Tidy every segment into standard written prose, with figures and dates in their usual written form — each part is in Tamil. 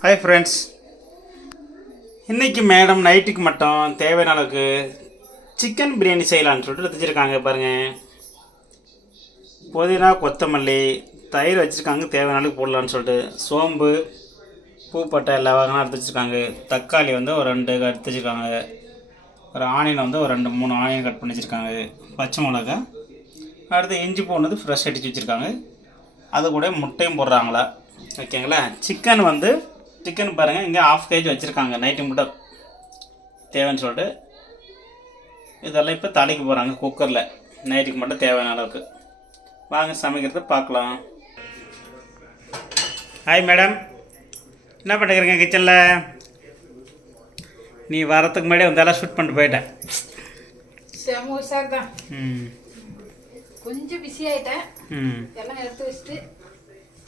ஹாய் ஃப்ரெண்ட்ஸ், இன்றைக்கி மேடம் நைட்டுக்கு மட்டும் தேவையான அளவுக்கு சிக்கன் பிரியாணி செய்யலான்னு சொல்லிட்டு வச்சுருக்காங்க. பாருங்கள், புதினா, கொத்தமல்லி, தயிர் வச்சுருக்காங்க. தேவையான அளவுக்கு போடலான்னு சொல்லிட்டு சோம்பு, பூப்பட்டை எல்லா வகையும் எடுத்து வச்சுருக்காங்க. தக்காளி வந்து ஒரு 2 எடுத்து வச்சுருக்காங்க. ஒரு ஆனியன் வந்து ஒரு 2-3 ஆனியன் கட் பண்ணி வச்சுருக்காங்க. பச்சை மிளகா, அடுத்து இஞ்சி பூண்டு ஃப்ரெஷ் அடித்து வச்சுருக்காங்க. அது கூட முட்டையும் போடுறாங்களா, ஓகேங்களா. சிக்கன் பாருங்கள், இங்கே 1/2 kg வச்சுருக்காங்க. நைட்டு மட்டும் தேவைன்னு சொல்லிட்டு இதெல்லாம் இப்போ தாளிக்க போகிறாங்க குக்கரில். நைட்டுக்கு மட்டும் தேவையான அளவுக்கு. வாங்க சமைக்கிறத பார்க்கலாம். ஹாய் மேடம், என்ன பண்ணுறீங்க கிச்சனில்? நீ வரத்துக்கு முன்னாடி வந்தாலும் ஷூட் பண்ணிட்டு போயிட்டேன். சார் தான் கொஞ்சம் பிஸி ஆகிட்டேன். எல்லாம் எடுத்து வச்சுட்டு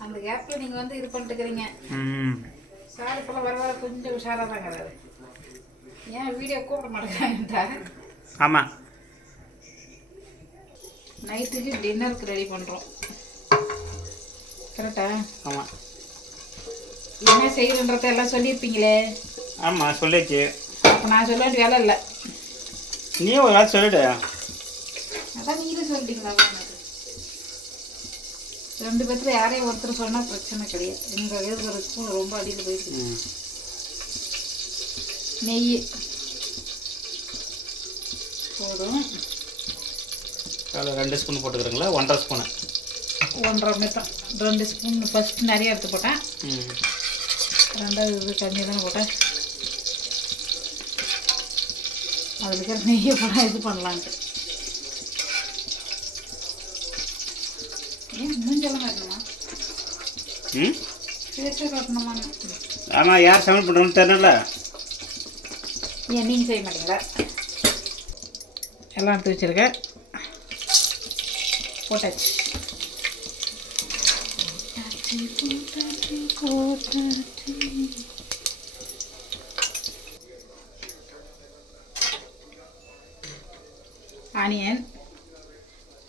அந்த கேப்பில் நீங்கள் வந்து இது பண்ணிட்டுக்கிறீங்க. சார் இப்போலாம் வர வர கொஞ்சம் உஷாராக தான் கிடையாது. ஏன் வீடியோ கூப்பிட மாட்டேங்கிறாங்கட்டா? ஆமாம், நைட்டுக்கு டின்னருக்கு ரெடி பண்ணுறோம். கரெக்டா? ஆமாம். என்ன செய்யணுன்றத எல்லாம் சொல்லியிருப்பீங்களே. ஆமாம், சொல்லிச்சு. அப்போ நான் சொல்ல வேண்டிய வேலை இல்லை. நீ ஒரு நாள் சொல்லிடு. அதான் நீங்களும் சொல்லிட்டீங்களா? ரெண்டு பேர்த்துல யாரையும் ஒருத்தர் சொன்னால் பிரச்சனை கிடையாது. எங்கள் இருக்கிற ஸ்பூன் ரொம்ப அடியில் போயிருக்கு. நெய் போதும். 2 ஸ்பூன் போட்டுக்கிறீங்களா? 1.5 ஸ்பூனு? 1.5 மட்டும். 2 ஸ்பூன் ஃபஸ்ட்டு நிறைய எடுத்து போட்டேன். 2வது இது கம்மியாக தானே போட்டேன். அதில் இருக்கிற நெய்யை போனால் இது பண்ணலான்ட்டு. ஏன் மூஞ்செல்லாம் காட்டணுமா? ஃபேஸாக காட்டணுமா? ஆமாம், யார் சமையல் பண்ணுறோன்னு தெரியல. ஏன் நீங்கள் செய்ய மாட்டீங்களா? எல்லாம் எடுத்து வச்சுருக்கேன். போட்டாச்சு. ஆனியன்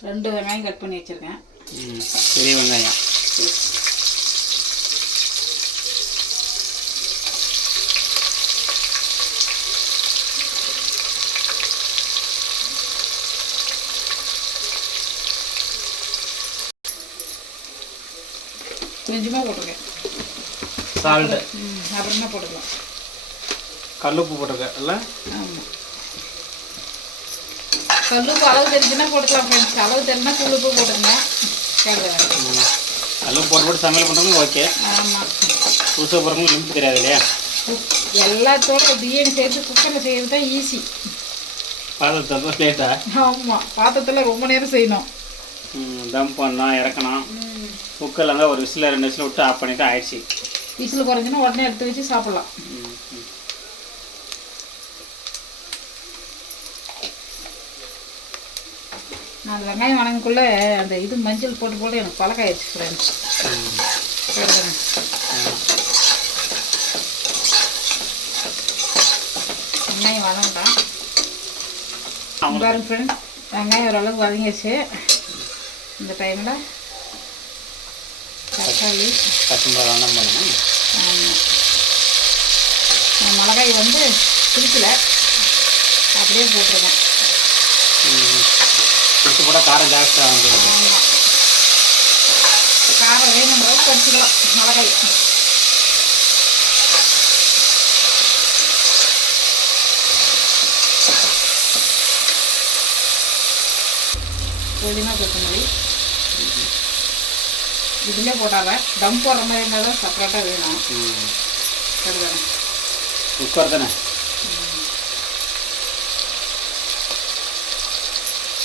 2 வெங்காயம் கட் பண்ணி வச்சுருக்கேன். பெரிய வெங்காயம். கொஞ்சமாக போட்டிருக்கேன். சால்ட்டு அப்புறமா போட்டுக்கலாம். கல்லுப்பு போட்டிருக்கேன் இல்லை? ஆமாம், கல்லுப்பு அளவு தெரிஞ்சுன்னா போட்டுக்கலாம் ஃப்ரெண்ட்ஸ். அளவு தெரிஞ்சுன்னா கல்லுப்பு போட்டுக்கங்க. கல்லுப்பு போட்டு சமையல் பண்ணுறவங்க ஓகே. ஆமாம், புதுசாக போகிறவங்க லிமிட் தெரியாது இல்லையா? எல்லாத்தோட பிரியாணி செய்கிறது குக்கரில் செய்கிறது தான் ஈஸி. பாத்திரத்தை லேட்டா? ஆமாம், பாத்திரத்தில் ரொம்ப நேரம் செய்யணும். தம் பண்ணலாம், இறக்கணும். குக்கரில் இருந்தால் ஒரு விசில் 2 விசில் விட்டு ஆஃப் பண்ணிவிட்டு ஆயிடுச்சு. விசில் குறைஞ்சின்னா உடனே எடுத்து வச்சு சாப்பிட்லாம். நான் அந்த வெங்காயம் வணங்கக்குள்ளே அந்த இது மஞ்சள் போட்டு போட்டு எனக்கு பழக்கம் ஆயிடுச்சு ஃப்ரெண்ட்ஸ். வெங்காயம் வதங்கிட்டான் பாருங்க ஃப்ரெண்ட்ஸ். வெங்காயம் ஓரளவுக்கு வதங்கிடுச்சு. இந்த டைமில் தக்காளி, பண்ணணும். ஆமாம், மிளகாய் வந்து பிடிக்கல, அப்படியே போட்டிருக்கேன். பிடிச்சி போட்டால் காரம் ஜாஸ்தியாக வந்து. ஆமாம், காரம் வேணுன்றதை படிச்சுக்கலாம். மிளகாய் புதினா, கொத்தமல்லி இதிலே போட்டாங்க. தம் போடுற மாதிரி இருந்தால் தான் செப்பரேட்டாக வேணும். சரிதானே? குக்கர் தானே?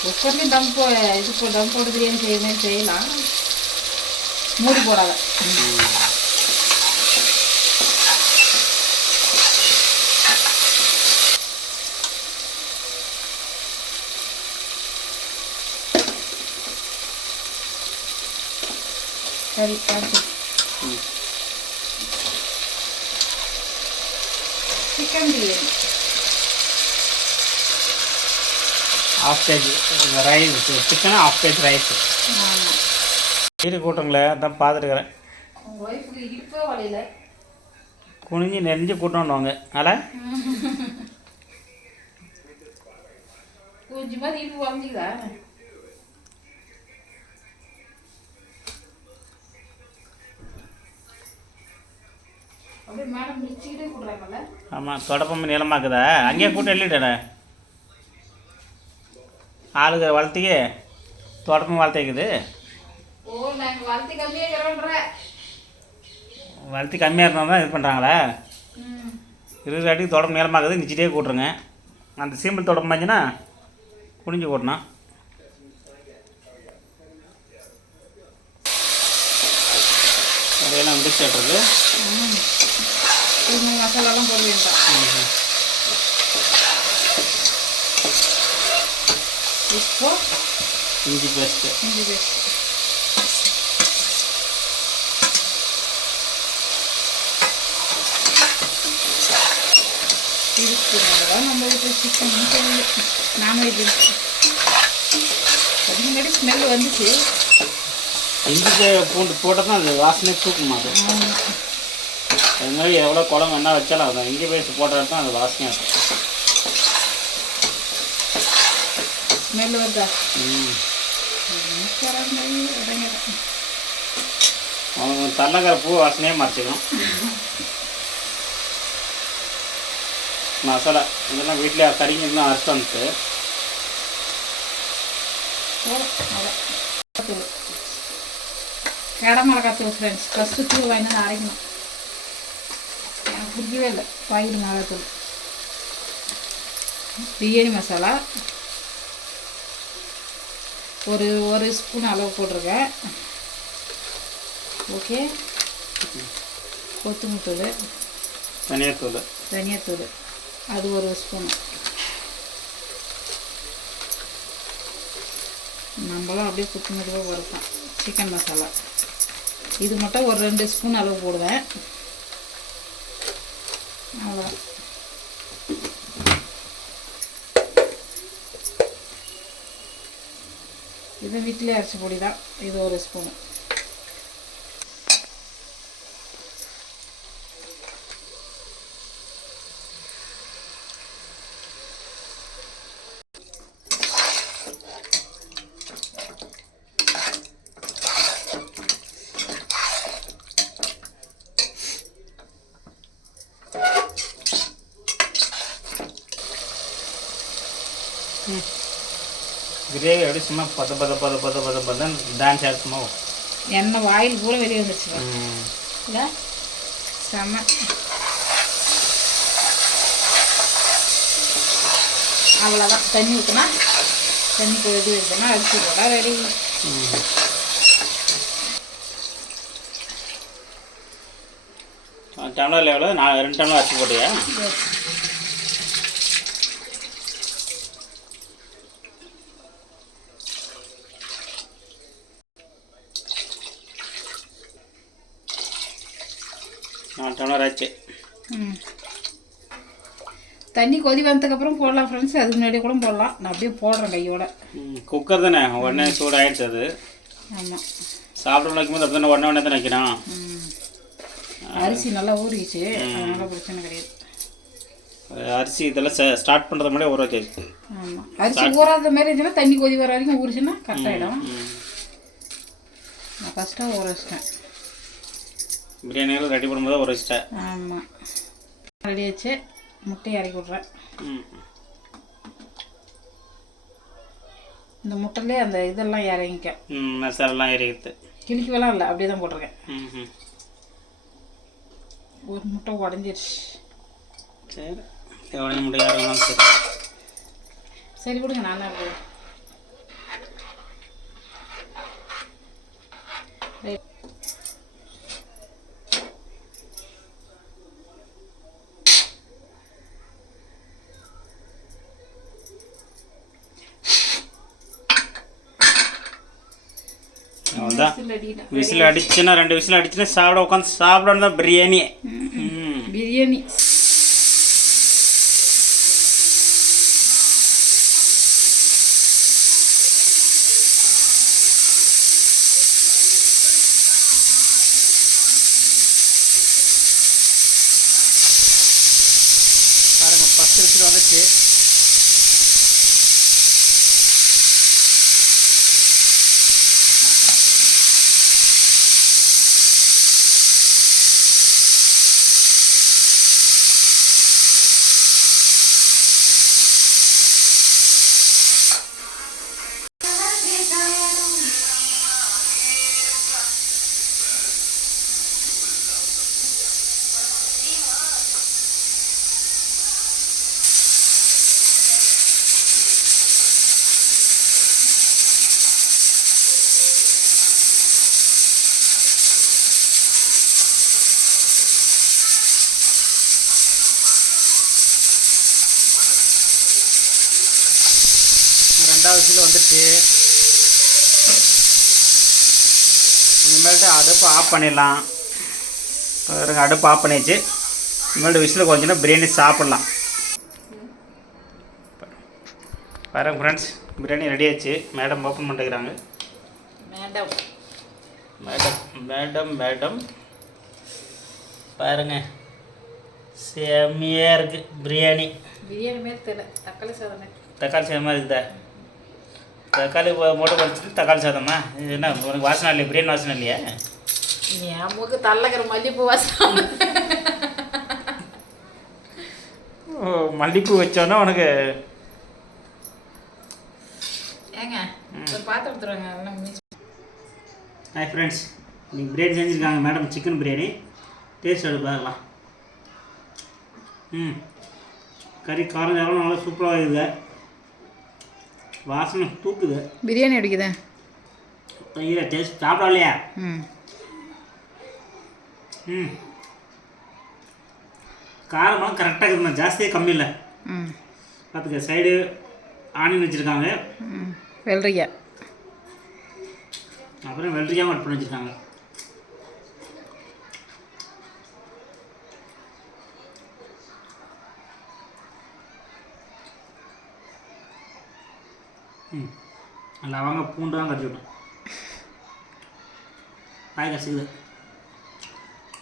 குக்கர்லேயும் தம் போட்டு பிரியாணி செய்ய மாதிரி செய்யலாம். மூடி போடாத. சரி, சிக்கன் பிரியாணி 1/2 kg ரைஸ், சிக்கனா 1/2 kg ரைஸ். வீடு கூட்டங்களே அதான் பார்த்துட்டுக்கிறேன். உங்கள் ஒய்ஃபுக்கு இடுப்பே வலையில் குனிஞ்சு நெறிஞ்சு கூட்டணுவாங்க அதில் கொஞ்சம் மாதிரி இப்பு வளர்ந்துக்குதா? அப்படியே மேடம் மிச்சிக்கிட்டே கூட்டுறாங்கல்ல. ஆமாம், தொடப்பம் நீளமாக்குதா? அங்கேயே கூட்ட எழுதிட்டேனே ஆளுங்க வளர்த்திக்கு தொடப்பம் வளர்த்திக்குது. ஓ, நாங்கள் வளர்த்தி கம்மியாக இருக்கிறோன்ற. வளர்த்தி கம்மியாக இருந்தால் தான் இது பண்ணுறாங்களா? 20 அடிக்கு தொடப்பம் நீளமாக்குது, நிச்சிட்டே கூட்டுருங்க. அந்த சீம்பிள் தொடப்பம் பாஞ்சுன்னா குனிஞ்சு கூட்டணும். அதையெல்லாம் வந்து சேர்த்துறது மசாலாலாம் போட வேண்டாம். இப்போ இஞ்சி பேஸ்ட்டு இருக்கிறதான் நம்ம வீட்டில் சிக்கன் நான்வெஜ் அதுக்கு முன்னாடி ஸ்மெல் வந்துச்சு. இஞ்சி பூண்டு போட்டால் தான் அது வாசனை தூக்குமா? அது மாதிரி எவ்வளோ குழம்பு என்ன வச்சாலும் அது இஞ்சி பேஸ்ட் போட்டால் தான் அது வாசனையாக இருக்கும். ஸ்மெல் வருதா? அவங்க தள்ளக்கார பூ வாசனையே மறைச்சிக்கணும். மசாலா இதெல்லாம் வீட்டிலே கறிங்கெல்லாம் அரைச்சி வந்துட்டு கடை மிளகாத்தூள் ஃப்ரெண்ட்ஸ் ஃபஸ்ட்டு தூள் வாங்கி அரைக்கணும். எனக்கு பிடிக்கவே இல்லை பாக்கெட் மிளகாத்தூள். பிரியாணி மசாலா ஒரு ஸ்பூன் அளவு போட்டிருக்கேன். ஓகே. கொத்தமல்லி தூள், தனியாத்தூள் அது ஒரு ஸ்பூன். நம்மளும் அப்படியே கொத்தமல்லியாக வறுப்போம். சிக்கன் மசாலா இது மட்டும் ஒரு 2 ஸ்பூன் அளவு போடுவேன். அவ்வளோ. இது வீட்டிலே அரைச்சி பொடி தான். இது ஒரு ஸ்பூனு. கிரேவி அப்படி சும்மா பதன்னு டான்ஸ் ஆடுச்சுமா? எண்ணெய் வாயில் கூட வெளியே வந்துச்சு இல்லை? செம்ம. அவ்வளோதான். தண்ணி ஊற்றினா தண்ணி கொதி வைக்கணும். அரிசி போட ரெடி. டம்ளரில் எவ்வளோ? 2 டம்ளர் அரிசி போட்டியா? டம்ளர் ஆச்சு. தண்ணி கொதி வந்ததுக்கப்புறம் போடலாம் ஃப்ரெண்ட்ஸ். அதுக்கு முன்னாடியே கூட போடலாம். நான் அப்படியே போடுறேன் கையோட. குக்கர் தானே உடனே சூடாகிடுச்சு அது. ஆமாம், சாப்பிட வைக்கும்போது அப்படி தானே உடனே தான் வைக்கணும். அரிசி நல்லா ஊறிச்சு, அதனால பிரச்சனை கிடையாது. அரிசி இதெல்லாம் ஸ்டார்ட் பண்ணுறது முன்னாடி ஊற வைக்க. ஆமாம், அரிசி ஊறாத மாதிரி இருந்துச்சுன்னா தண்ணி கொதி வர வரைக்கும் ஊறிச்சுன்னா கரெக்டாகிடும். நான் ஃபஸ்ட்டாக ஊற வச்சிட்டேன். பிரியாணியெல்லாம் ரெடி பண்ணும்போது ஊற வச்சிட்டேன். ஆமாம், ரெடி ஆச்சு. முட்டையை இறக்கி விட்றேன். இந்த முட்டையிலே அந்த இதெல்லாம் இறங்கிக்க. மசாலாலாம் இறக்கிது. கிளிக்கெல்லாம் இல்லை, அப்படியே தான் போட்டிருக்கேன். ஒரு முட்டை உடஞ்சிருச்சு. சரி, எவ்வளோ முட்டை இறங்கலாம். சரி சரி கொடுங்க, நானே இருக்கு. விசில் அடிச்சுன்னா 2 விசில் அடிச்சுன்னா சாப்பிட உட்காந்து சாப்பிடணும் தான் பிரியாணி. பிரியாணி விசில் வந்துச்சு. ரெண்டாவது விசில் வந்துடுச்சு. இனிமேல்ட்டு அடுப்பு ஆஃப் பண்ணிடலாம். அடுப்பு ஆஃப் பண்ணிடுச்சு. இனிமேல்ட்டு விசில் கொஞ்சம் பிரியாணி சாப்பிட்லாம். பாருங்க ஃப்ரெண்ட்ஸ், பிரியாணி ரெடி ஆச்சு. மேடம் ஓப்பன் பண்ணிக்கிறாங்க. மேடம் மேடம் மேடம் மேடம் பாருங்க, செம்மையாக இருக்குது பிரியாணி. பிரியாணி மாரி தெரியல, தக்காளி சாதம். தக்காளி சாதமாக இருக்குதா? தக்காளி மூட்டை படிச்சுட்டு தக்காளி சாதமா? இது என்ன உனக்கு வாசனை இல்லையா? பிரியாணி வாசனை இல்லையா? என் மூக்கு தள்ளக்கிற மல்லிப்பூ வாசம். ஓ, மல்லிப்பூ வச்சோன்னா உனக்கு. ஏங்க பாத்திரம் எடுத்துருவாங்க. ஹாய் ஃப்ரெண்ட்ஸ், இன்னைக்கு பிரியாணி செஞ்சுருக்காங்க மேடம். சிக்கன் பிரியாணி டேஸ்ட் எடுத்து பார்க்கலாம். கறி காரம் எவ்வளோ நல்லா சூப்பராக இருக்குது. வாசனை தூக்குது. பிரியாணி அடிக்குதா? இல்லை, டேஸ்ட் சாப்பிடா இல்லையா? காரமாக கரெக்டாக இருக்குதுமா, ஜாஸ்தியே கம்மி இல்லை. பார்த்துக்க, சைடு ஆனியன் வச்சுருக்காங்க, வெள்ளரிக்காய், அப்புறம் வெள்ளரிக்காயும் கட் பண்ணி வச்சுருக்காங்க. லவங்க பூண்டு தான் கட்டி விட்டோம். பாய் கசிக்குது.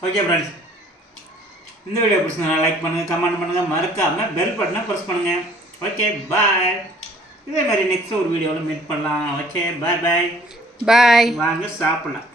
ஓகே ஃப்ரெண்ட்ஸ், இந்த வீடியோ பிடிச்சிருந்தா லைக் பண்ணுங்கள், கமெண்ட் பண்ணுங்கள், மறக்காமல் பெல் பட்டனை ப்ரெஸ் பண்ணுங்கள். Okay bye. இதே மாதிரி நெக்ஸ்ட் ஒரு வீடியோவில் மீட் பண்ணலாம். ஓகே பாய் பாய் பாய். வாங்க சாப்பிட்லாம்.